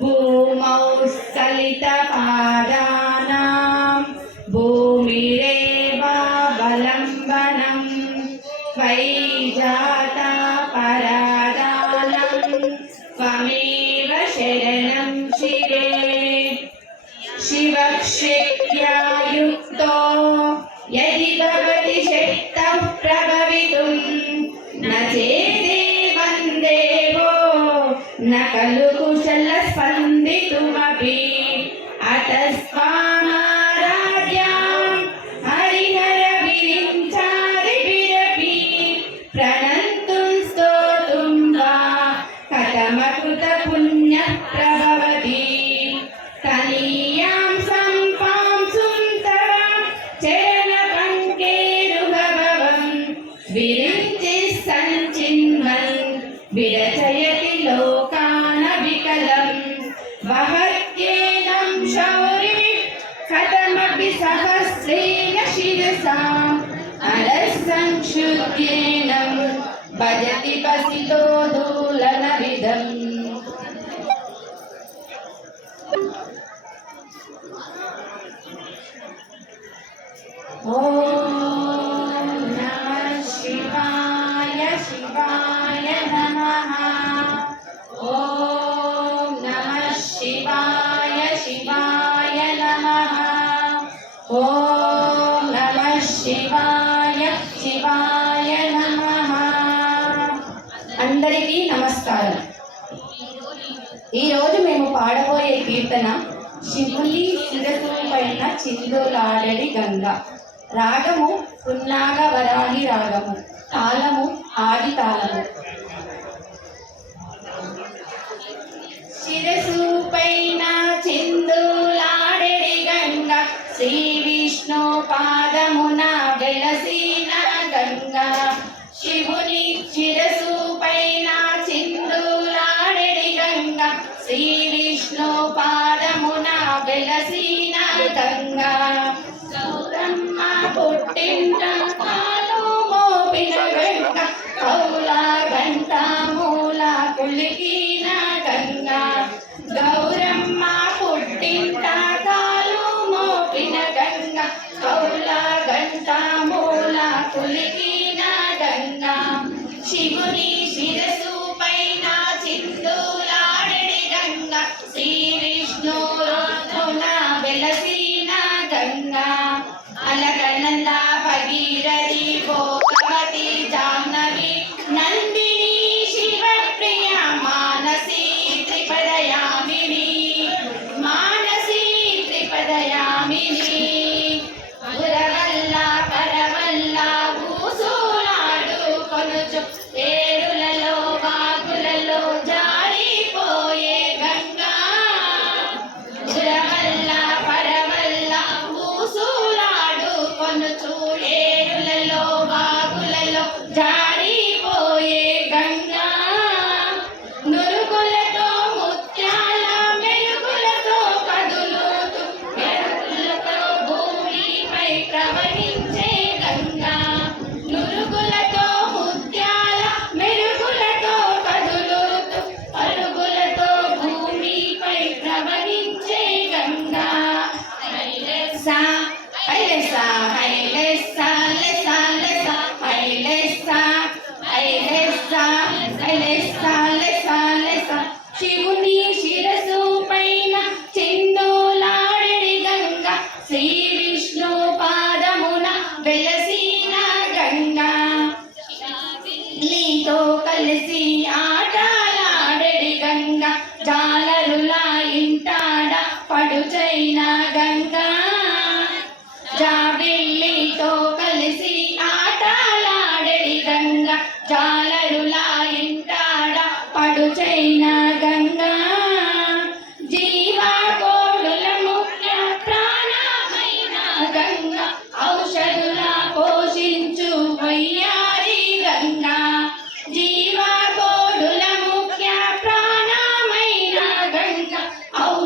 भूमौ स्खलितपादानां भूमिरेवावलम्बनम् त्वयि जाता परादानं त्वमेव शरणं शिरे शिवक्षित्या युक्तो यदि भवति शक्तः प्रभवितुं न चेदेवं देवो न खलु भजति पसितो दूलनविधम् ॐ नमः शिवाय शिवाय नमः ॐ नमः शिवाय शिवाय नमः ॐ नमः शिवाय शिवाय అందరికీ నమస్కారం. ఈరోజు మేము పాడబోయే కీర్తన శివుని శిరసు పైన చిందులాడడి గంగ. రాగము పున్నాగ వరాహి రాగము తాళము ఆది తాళము. శిరసు కౌల గంట మూల కులికిన గౌరమ్మ పుట్టింట కాలు మోపిన గంగ. కౌల గంట మూల కులికిన శివుని శిరసు grande. Ei. నీతో కలిసి ఆటలాడడి గంగ జాలరులా ఇంటాడ పడుచైన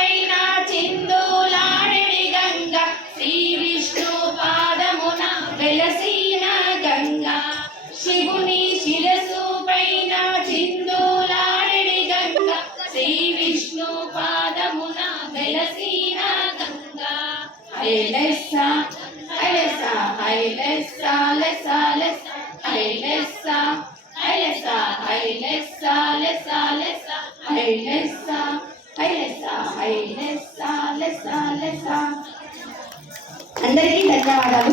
పైన చిందులాడెడి గంగ. శ్రీ విష్ణు పాదమున వెలసిన గంగా. శివుని శిరసు పైన చిందులాడెడి గంగ. శ్రీ విష్ణు పాదమున వెలసిన గంగా. ఐలెస్స ఐలెస్స ఐలెస్స లెస్స లెస్స ఐలెస్స ఐలెస్స ఐలెస్స లెస్స లెస్స ఐలెస్స అందరికీ ధన్యవాదాలు.